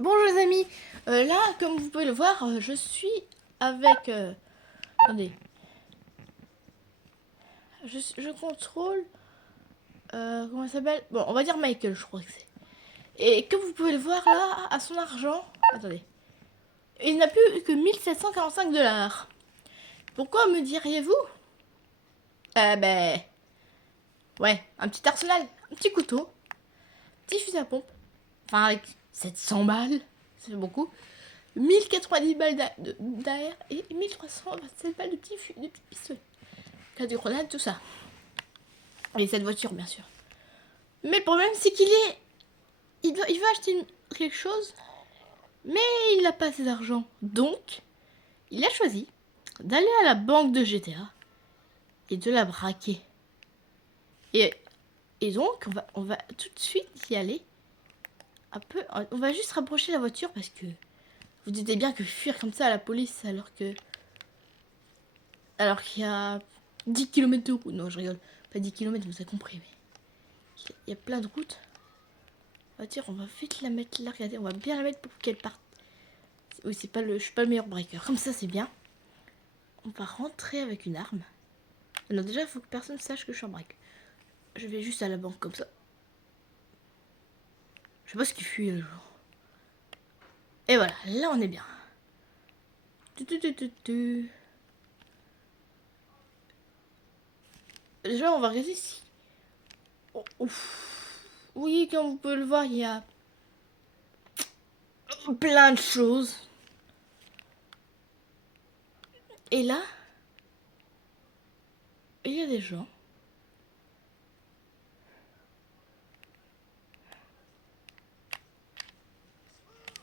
Bonjour les amis, là comme vous pouvez le voir, je suis avec... attendez, je contrôle... comment il s'appelle? Bon, on va dire Michael, je crois que c'est. Et comme vous pouvez le voir là, à son argent... Attendez. Il n'a plus que 1745 $. Pourquoi me diriez-vous? Ben... Ouais, un petit arsenal, un petit couteau, petit fusil à pompe. Enfin avec 700 balles, c'est beaucoup. 1090 balles d'air et 1327 balles de petits pistolets. Cas de grenade, tout ça. Et cette voiture, bien sûr. Mais le problème, c'est qu'il est... Il veut acheter quelque chose, mais il n'a pas assez d'argent. Donc, il a choisi d'aller à la banque de GTA et de la braquer. Et, et donc, on va tout de suite y aller. On va juste rapprocher la voiture parce que vous doutez bien que fuir comme ça à la police alors qu'il y a 10 km de route. Non, je rigole. Pas 10 km, vous avez compris. Mais il y a plein de routes. La voiture, on va vite la mettre là. Regardez, on va bien la mettre pour qu'elle parte. Oui, je suis pas le meilleur breaker. Comme ça, c'est bien. On va rentrer avec une arme. Non, déjà, il faut que personne sache que je suis en break. Je vais juste à la banque comme ça. Je sais pas ce qu'il fuit le jour. Et voilà, là on est bien. Déjà, on va regarder si... Oh, ouf. Oui, comme vous pouvez le voir, il y a plein de choses. Et là, il y a des gens.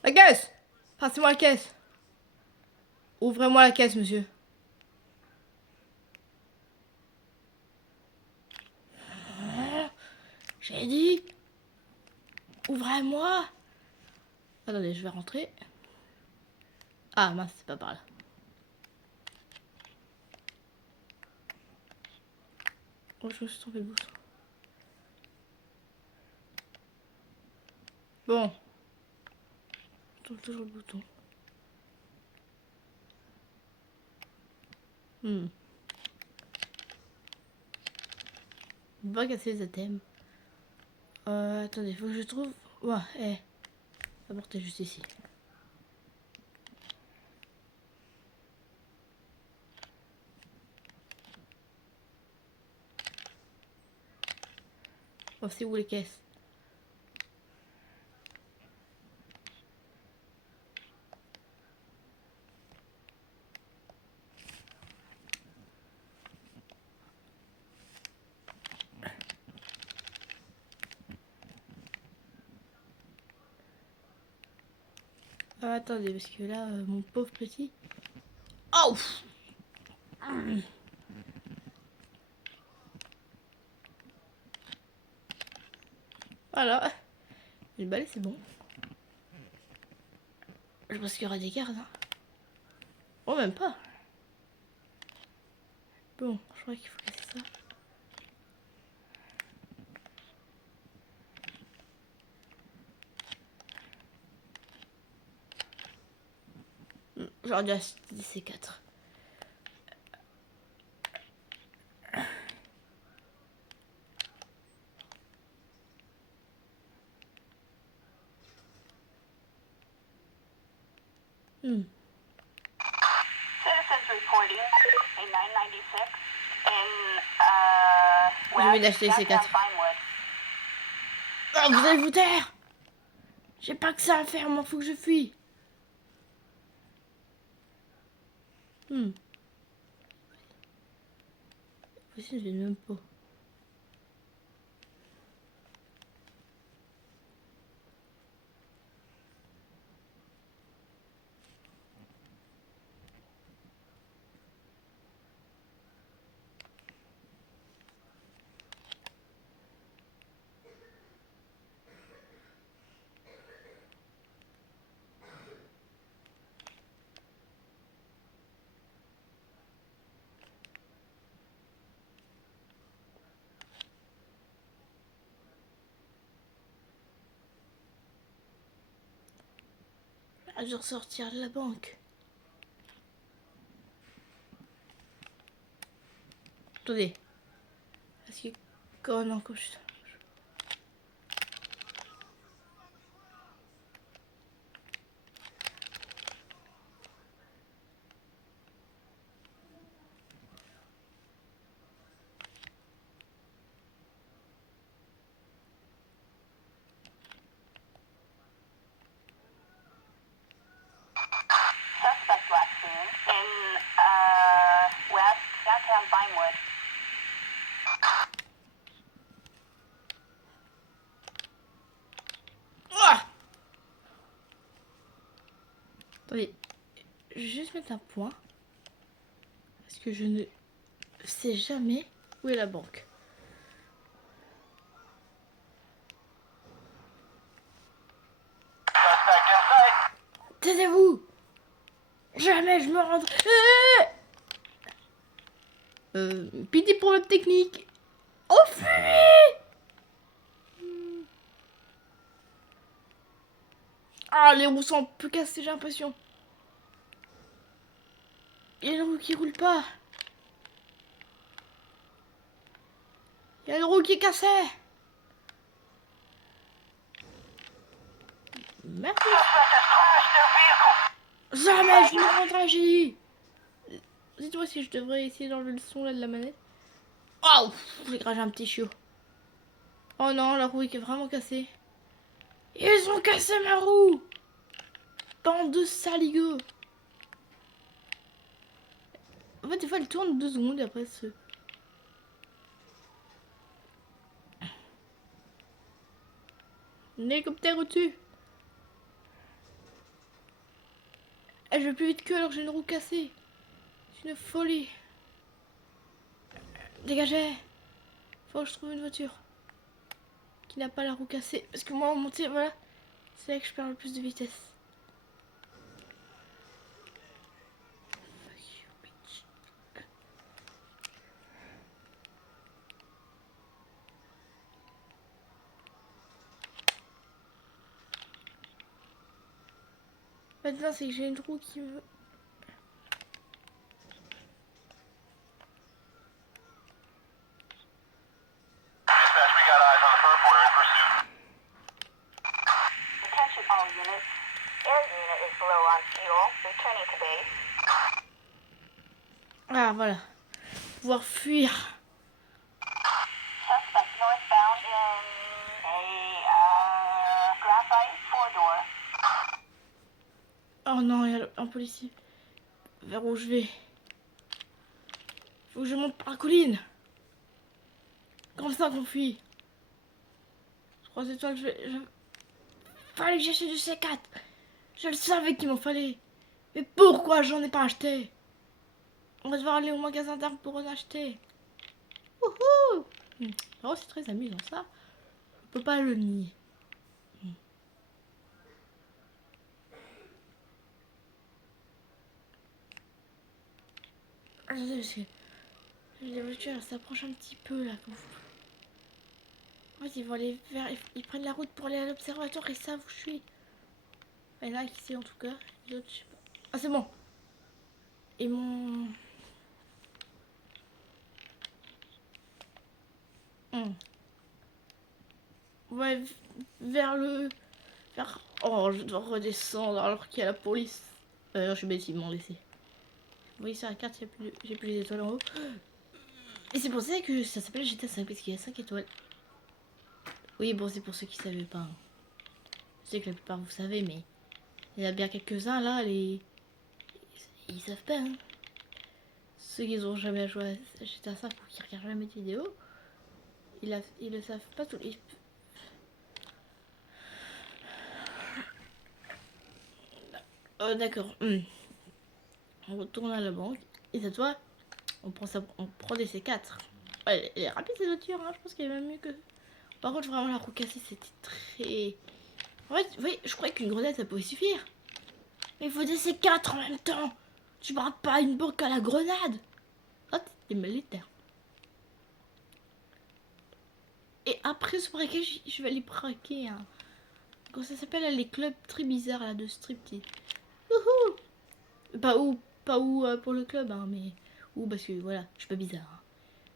La caisse! Passez-moi la caisse. Ouvrez-moi la caisse, monsieur. J'ai dit, ouvrez-moi. Attendez, je vais rentrer. Ah mince, c'est pas par là. Oh, je me suis trompé de bouton. Bon. Je trouve toujours le bouton. Hmm. On va casser les items. Attendez, faut que je trouve... Ouais, la porte est juste ici. Oh, c'est où les caisses? Attendez, parce que là, mon pauvre petit... Oh! Voilà. Le balai, c'est bon. Je pense qu'il y aura des gardes. Hein. Oh, même pas. Bon, je crois qu'il faut casser ça. J'aurais dû acheter ces 4. Hmm. Citizens reporting a 996 J'ai envie in d'acheter ces downtown 4. Vinewood. Oh, vous allez vous taire! J'ai pas que ça à faire, moi, faut que je fuis. Hmm. Voici, je vais même pas. à de ressortir de la banque. Attendez. Parce que... Oh non, quand je... Suspect last seen in, west downtown Vinewood. Ah attendez. Je vais juste mettre un point. Parce que je ne sais jamais où est la banque. Taisez-vous! Jamais je me rendrai. Pitié pour notre technique. Oh, fuyez! Ah, les roues sont un peu cassées, j'ai l'impression. Il y a une roue qui roule pas. Il y a une roue qui est cassée. Merde. Jamais je me rendrai, j'ai dit. Dites-moi si je devrais essayer d'enlever le son là de la manette. Oh, j'ai gragé un petit chiot. Oh non, la roue est vraiment cassée. Ils ont cassé ma roue. Bande de saligots. En fait, des fois, elle tourne 2 secondes et après, se... Un hélicoptère au-dessus. Eh, je vais plus vite que alors que j'ai une roue cassée. C'est une folie. Dégagez. Faut que je trouve une voiture qui n'a pas la roue cassée. Parce que moi, en montée, voilà, c'est là que je perds le plus de vitesse. Fuck you, bitch. Maintenant, c'est que j'ai une roue qui me... Attention all units. Air unit is low on fuel. Returning to base. Ah, voilà. Pouvoir fuir. Suspect northbound in a graphite 4-door. Oh non, il y a un policier. Vers où je vais. Faut que je monte par la colline. Comme ça qu'on fuit. 3 étoiles, fallait que j'achète du C4. Je le savais qu'il m'en fallait. Mais pourquoi j'en ai pas acheté? On va devoir aller au magasin d'armes pour en acheter. Wouhou! Oh, c'est très amusant ça. On peut pas le nier. Attendez, parce que les voitures elles s'approchent un petit peu là. En fait, ils vont aller vers. Ils prennent la route pour aller à l'observatoire et savent où je suis. Il y en a qui sait en tout cas. Les autres, je sais pas. Ah, c'est bon. Et mon. Ouais, vers le. Vers... Oh, je dois redescendre alors qu'il y a la police. Je suis bête, ils m'ont laissé. Vous voyez sur la carte, j'ai plus les étoiles en haut. Et c'est pour ça que ça s'appelle GTA 5 parce qu'il y a 5 étoiles. Oui, bon, c'est pour ceux qui savaient pas. Je sais que la plupart vous savez, mais il y en a bien quelques-uns là, ils savent pas. Hein. Ceux qui n'ont jamais joué à GTA 5 ou qui regardent jamais de vidéos, ils le savent pas tous les. Oh, d'accord. On retourne à la banque. Et cette fois, on prend des C4. Ouais, elle est rapide cette voiture, hein. Je pense qu'elle est même mieux que. Par contre, vraiment, la roue cassée, c'était très. En fait, vous voyez, je croyais qu'une grenade, ça pouvait suffire. Mais il faut des C4 en même temps. Tu braques pas une banque à la grenade. Oh, t'es militaire. Et après ce braquage, je vais aller braquer un Comment ça s'appelle là, les clubs très bizarres là de striptease. Wouhou. Pas où pour le club, hein, mais où parce que voilà, je suis pas bizarre. Hein.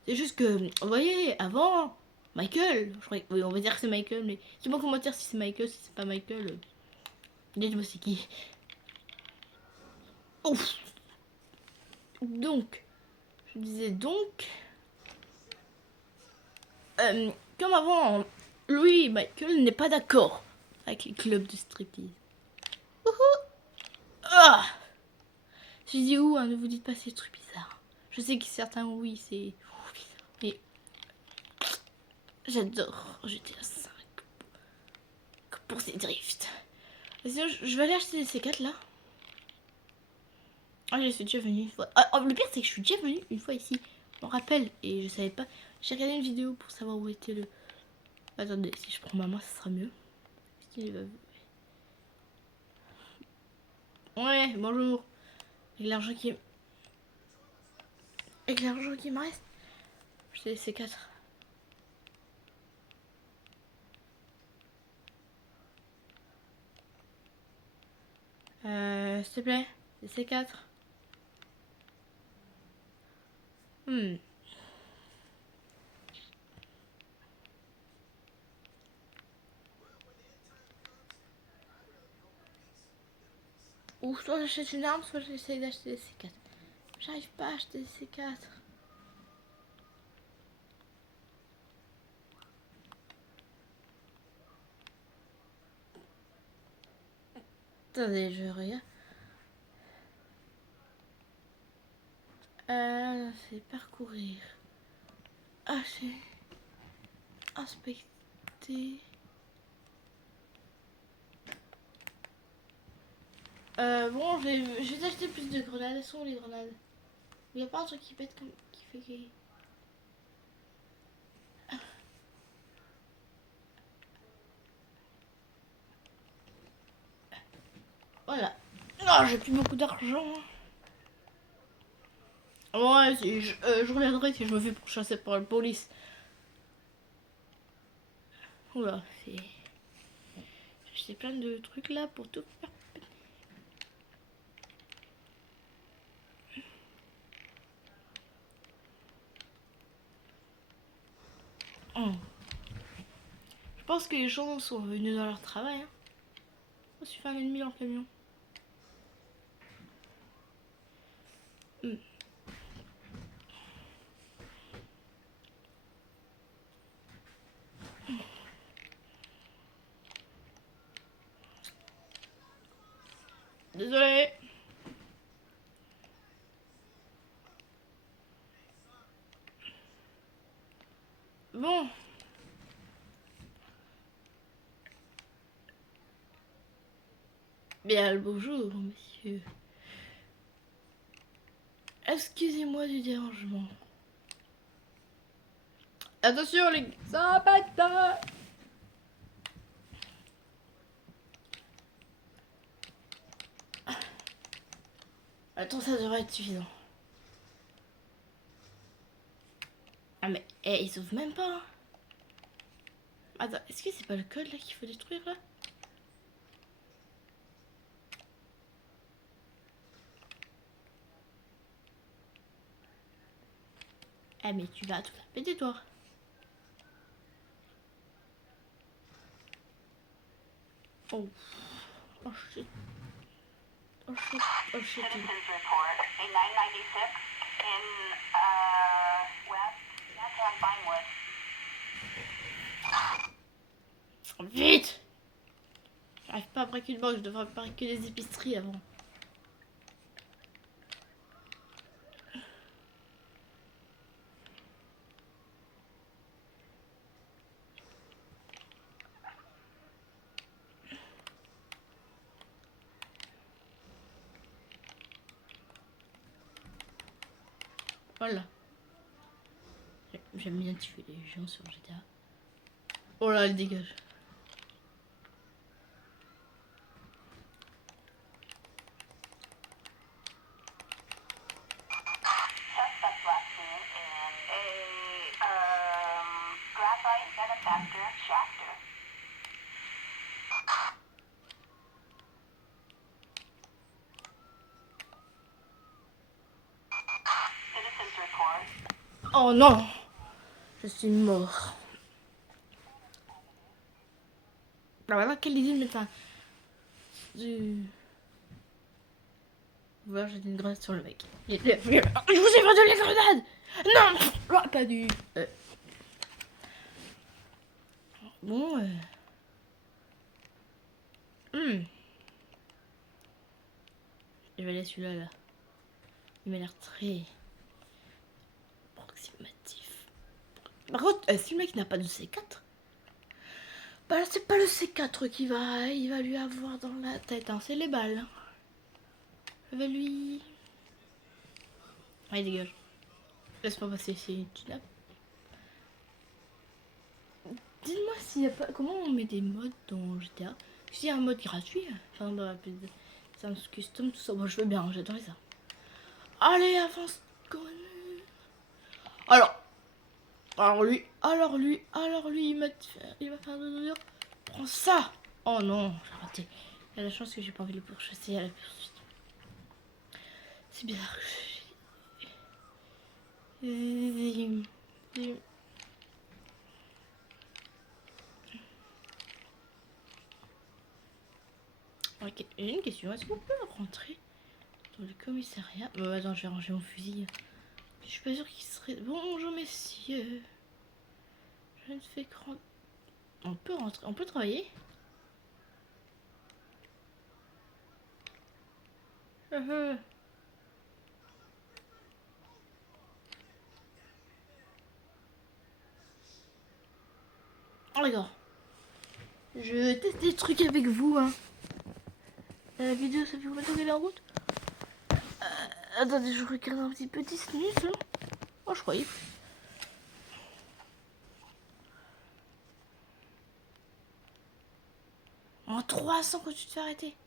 C'est juste que, vous voyez, avant, Michael, je crois, oui, on va dire que c'est Michael, mais c'est bon commentaire si c'est Michael, si c'est pas Michael. Dites-moi c'est qui. Ouf. Donc, je disais donc, comme avant, Louis et Michael n'est pas d'accord avec les clubs de striptease. Ah, je dis où, hein, ne vous dites pas ces trucs bizarres. Je sais que certains oui, c'est... Mais j'adore GTA 5 pour ces drifts. Sinon, je vais aller acheter des C4 là. Ah, je suis déjà venue une fois. Ah, le pire, c'est que je suis déjà venue une fois ici. Je me rappelle et je savais pas. J'ai regardé une vidéo pour savoir où était le... Attendez, si je prends ma main, ça sera mieux. Ouais, bonjour. Avec l'argent qui... Avec l'argent qui me reste, je te laisse C4. S'il te plaît, C4. Hmm. Ou soit j'achète une arme, soit j'essaie d'acheter des C4. J'arrive pas à acheter des C4. Attendez, je regarde. C'est parcourir. Ah, c'est... Inspecter. Bon, je vais acheter plus de grenades. Elles sont où les grenades? Il n'y a pas un truc qui pète comme... qui fait que... Voilà. Non, j'ai plus beaucoup d'argent. Ouais, je reviendrai si je me fais pourchasser par la police. Oula, c'est... J'ai acheté plein de trucs là pour tout faire. Je pense que les gens sont revenus dans leur travail. Hein. Je me suis fait un ennemi dans le camion. Désolé. Bon. Bien le bonjour, monsieur. Excusez-moi du dérangement. Attention les... Ça pète. Attends, ça devrait être suffisant. Ah mais, ils s'ouvrent même pas. Hein. Attends, est-ce que c'est pas le code là qu'il faut détruire là? Ah mais tu vas tout faire péter toi. Oh. Oh shit. Oh shit. Oh shit. Citizens report a 996 in west downtown Vinewood. Vite! J'arrive pas à braquer une banque, je devrais braquer des épiceries avant. Voilà. J'aime bien tuer les gens sur GTA. Oh là, elle dégage. Suspect last seen in a graphite manufacturer Shafter. Oh non, je suis mort. Ah voilà, quelle idée de mettre un... Voilà, j'ai une grenade sur le mec. Je vous ai vendu les grenades. Non, oh, pas du... Bon, je vais aller celui-là, là. Il m'a l'air très... approximatif. Par contre, si le mec n'a pas de C4, bah c'est pas le C4 il va lui avoir dans la tête, hein. C'est les balles. Hein. Je vais lui... Allez, dégage. Laisse-moi passer, c'est une kidnap. Dites-moi s'il y a pas... Comment on met des modes dans GTA? S'il y a un mode gratuit, enfin dans la Sans custom, tout ça, moi je veux bien, j'adorais ça. Allez, avance, connu. Alors, il va faire de prends ça. Oh non, j'ai raté. Il y a la chance que j'ai pas envie de le pourchasser à la poursuite. C'est bizarre. Ok, j'ai une question. Est-ce qu'on peut rentrer dans le commissariat? Bon, attends, je vais ranger mon fusil. Je suis pas sûre qu'il serait... Bonjour, messieurs. Je ne fais que... On peut rentrer... On peut travailler? Oh, d'accord. Je teste des trucs avec vous, hein. La vidéo, ça fait combien de temps qu'elle est en route? Attendez, je regarde un petit peu 10 minutes, là. Oh, je croyais. En 300 quand tu te fais arrêter.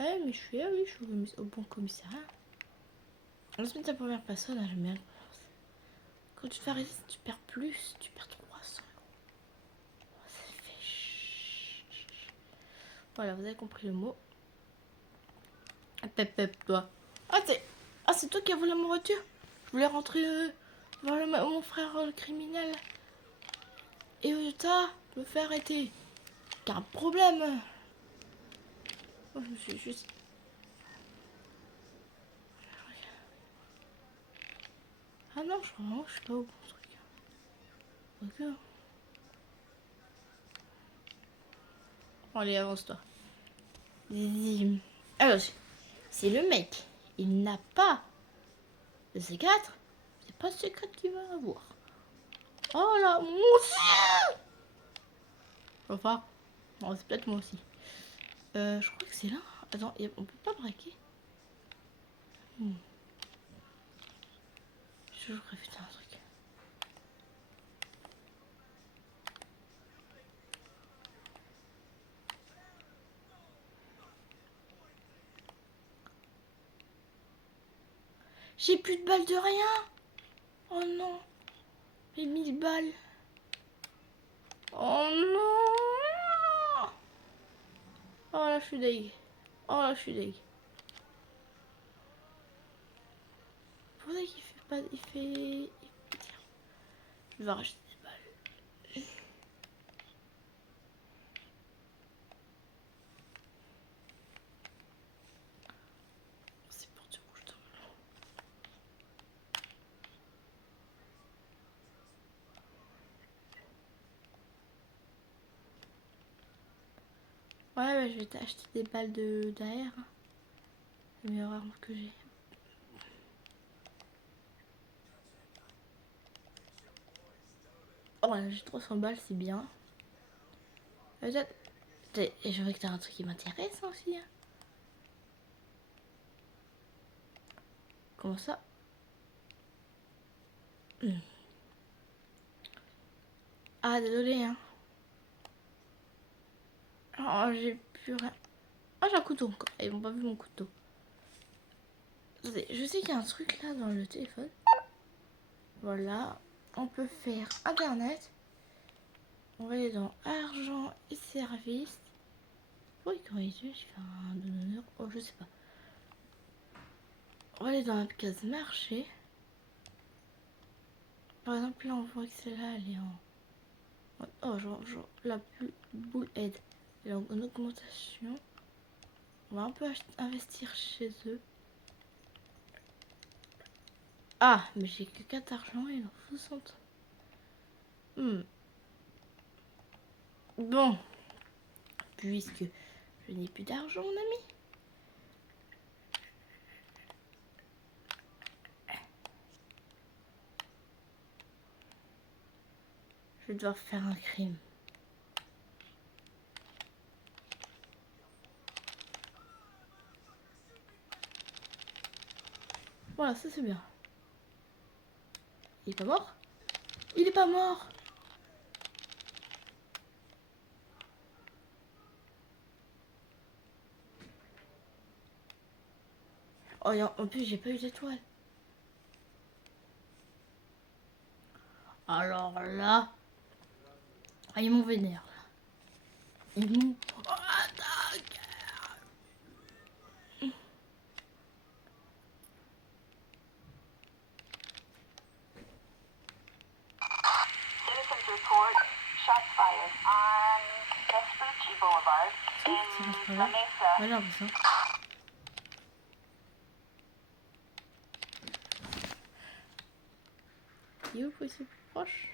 Ah, mais je suis là, oui, je suis au bon commissariat. On se met ta première personne, hein, j'aime bien. Quand tu te fais arrêter, tu perds plus, tu perds 300 euros. Oh, ça fait Voilà, vous avez compris le mot. Pep, toi. C'est toi qui as volé ma voiture. Je voulais rentrer voir mon frère le criminel. Et t'as me fait arrêter. T'as un problème. Moi, je me suis juste... Ah non, je crois vraiment que je suis pas au bon truc. Ok. Bon, allez, avance-toi. Alors, si le mec, il n'a pas de C4, c'est pas C4 qu'il va avoir. Oh là, mon Dieu! Enfin, bon, c'est peut-être moi aussi. Je crois que c'est là. Attends, on peut pas braquer. J'ai toujours rêvé d'un truc. J'ai plus de balles de rien. Oh non. Les 1000 balles. Oh non. Oh là, je suis deg. Oh là, je suis deg. Pour ça qu'il fait pas... Il fait... Je vais racheter des balles. C'est pour du rouge dans le... Ouais, je vais t'acheter des balles d'AR. C'est la meilleure arme que j'ai. Oh là, j'ai 300 balles, c'est bien. Peut-être... Je vois que t'as un truc qui m'intéresse aussi. Hein. Comment ça? Ah, désolé, hein. Oh, j'ai plus rien. Ah, j'ai un couteau encore. Ils m'ont pas vu mon couteau. Je sais qu'il y a un truc là dans le téléphone. Voilà. On peut faire internet. On va aller dans argent et services. Oui, comment il dit? Je fais un donneur. Oh, je sais pas. On va aller dans la case marché. Par exemple, là, on voit que celle-là, elle est en... Oh, genre la boule aide. Elle est en augmentation. On va un peu investir chez eux. Ah, mais j'ai que 4 argent et il en faut 60. Bon. Puisque je n'ai plus d'argent, mon ami. Je vais devoir faire un crime. Voilà, ça c'est bien. Il est pas mort? Il est pas mort! Oh, et en plus, j'ai pas eu d'étoile. Alors là... Ah, ils m'ont vénère, là. Ils m'ont... Oh, attaque! Citizens report shots fired on Vespucci Boulevard in La Mesa. J'ai l'impression. Il est où possible plus proche?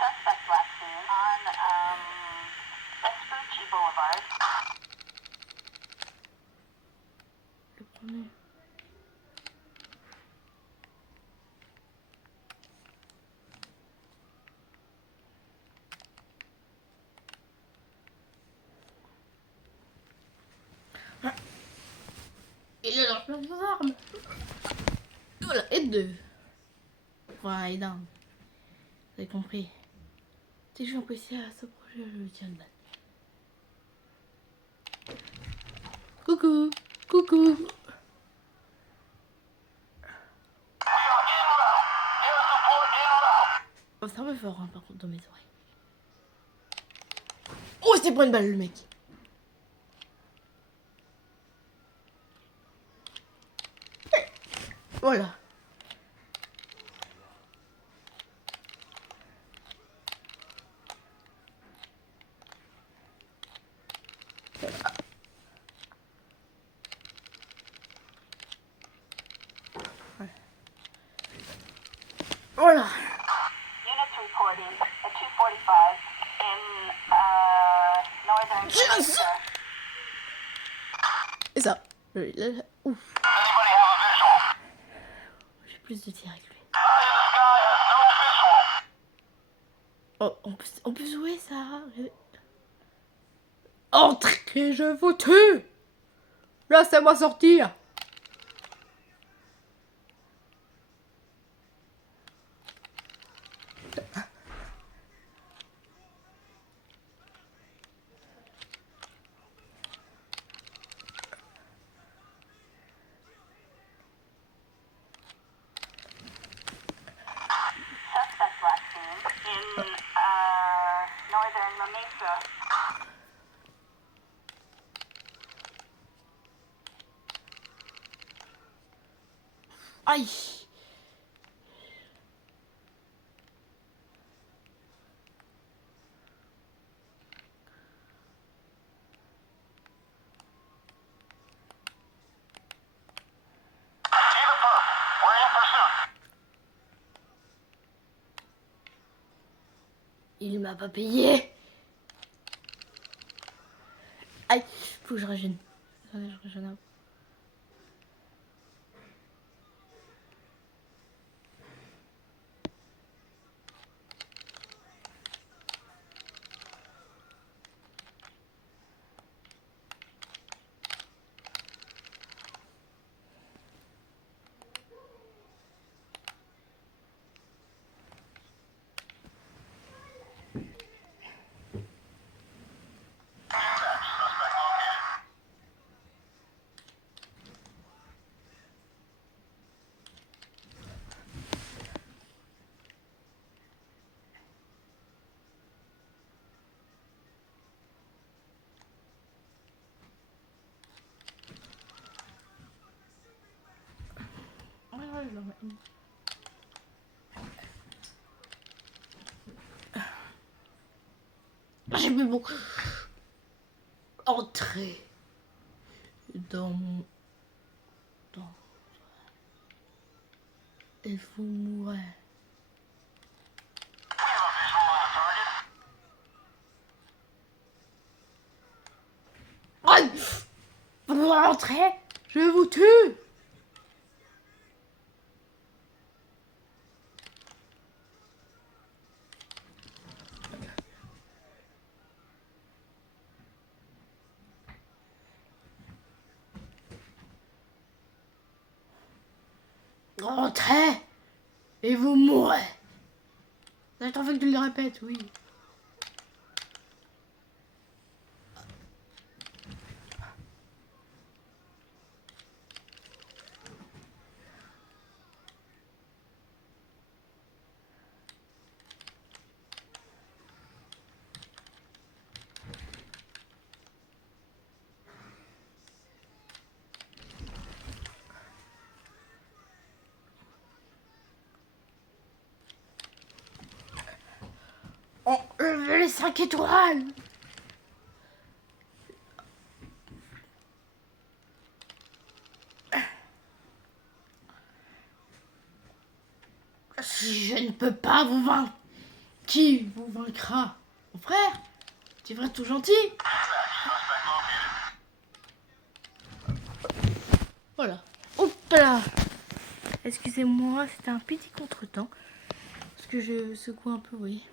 Suspect last seen on Vespucci Boulevard. Le premier. Ah. Il est dans plein armes. Voilà, et deux. Voilà, et d'un. Vous avez compris. Si je suis apprécié à ce projet, je le tiens le balle. Coucou. Coucou. Oh, c'est un peu fort, hein, par contre, dans mes oreilles. Oh, c'est pas une balle, le mec. Voilà. Voilà. Units reporting at 2:45 in northern Yes! Mesa. Et ça. Ouf. J'ai plus de tir avec lui. Oh, on peut jouer ça. Entrez, je vous tue. Laissez-moi sortir. Suspect last seen in northern La Mesa. Aïe. Il m'a pas payé. Aïe, faut que je régène. Attendez, je régène un peu. Ah, je leur mets une. J'ai plus beaucoup. Entrer dans mon... Dans... Et vous mourrez. Oh, vous rentrez, je vous tue. Rentrez et vous mourrez. J'attends que tu le répètes, oui. Oh, je veux les 5 étoiles. Si je ne peux pas vous vaincre, qui vous vaincra? Mon frère? Tu es tout gentil? Voilà. Hop là. Excusez-moi, c'était un petit contretemps. Parce que je secoue un peu, oui.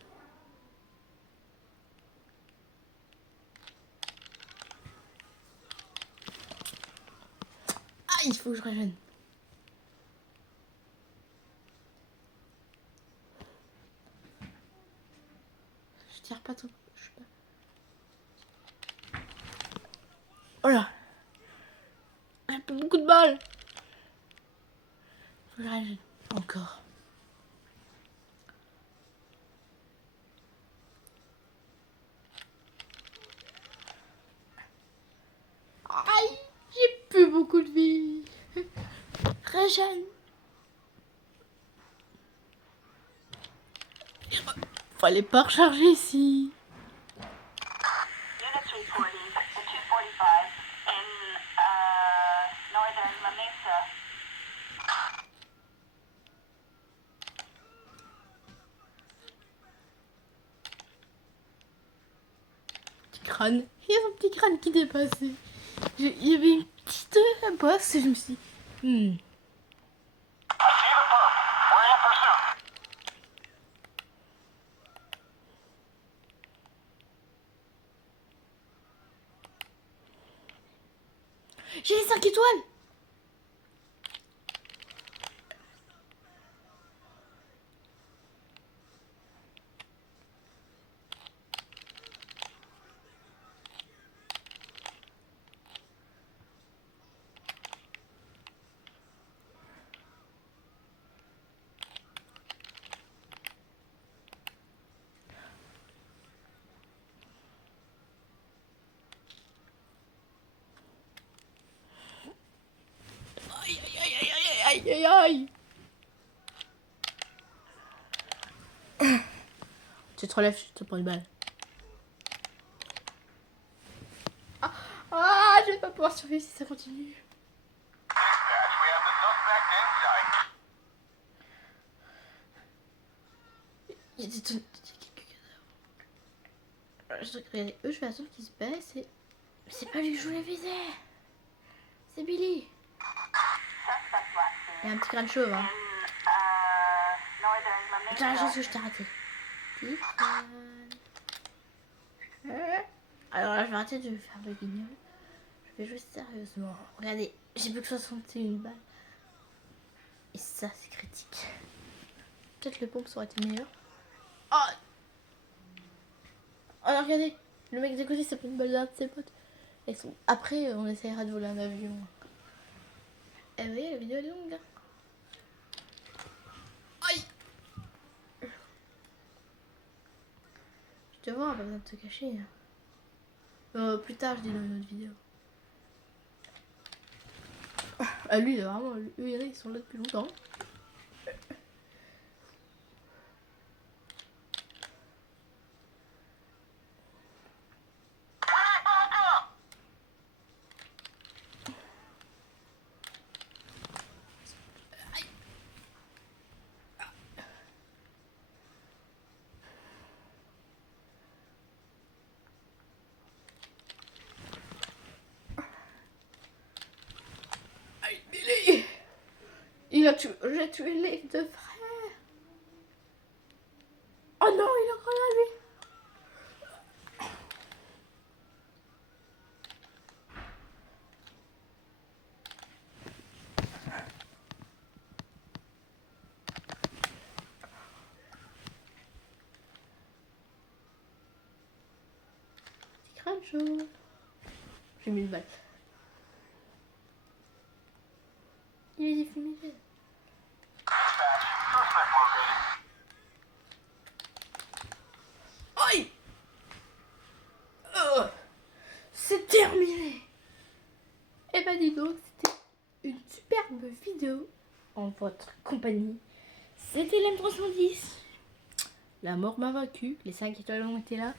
Ah, il faut que je rajeune. Je tire pas trop. Je sais pas. Oh là. J'ai pas beaucoup de balles. Faut que je rajeune. Encore. Aïe, j'ai plus beaucoup de vie. Rajeune. Fallait pas recharger ici. Units reporting at 2:45 in northern La Mesa. Petit crâne. Il y a son petit crâne qui dépassait. Il y avait une petite bosse et je me suis dit, j'ai les 5 étoiles. Aïe, aïe, aïe, aïe, aïe, aïe, aïe. Tu te relèves, je te prends une balle. Ah, je vais pas pouvoir survivre si ça continue. Il y a des tonnes. Quelques cadavres. Je dois regarder eux, je vais attendre qu'ils se baissent et. C'est pas lui que je voulais viser. C'est Billy. Suspect last seen Il y a un petit crâne chauve, hein. in northern La J'ai la Mesa. chance que je t'ai raté. Petit crâne. Alors là, je vais arrêter de faire le guignol. Je vais jouer sérieusement. Regardez, j'ai plus que 61 balles. Et ça, c'est critique. Peut-être le pompe ça aurait été meilleur. Oh, alors regardez, le mec de côté, c'est pas une balle d'un de ses potes. Après, on essayera de voler un avion. Eh oui, la vidéo est longue. Hein. Aïe. Je te vois, pas besoin de te cacher. Hein. Plus tard, je dis dans une autre vidéo. Ah, lui, vraiment, eux, il y en a, ils sont là depuis longtemps. j'ai tué les deux frères. Oh non, il est encore là, lui. Petit crâne jaune. J'ai mis une balle. Il est fumigène. Aïe! C'est terminé! Eh ben dis donc, c'était une superbe vidéo en votre compagnie. C'était l'M310. La mort m'a vaincu, les 5 étoiles ont été là.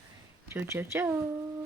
Ciao ciao ciao!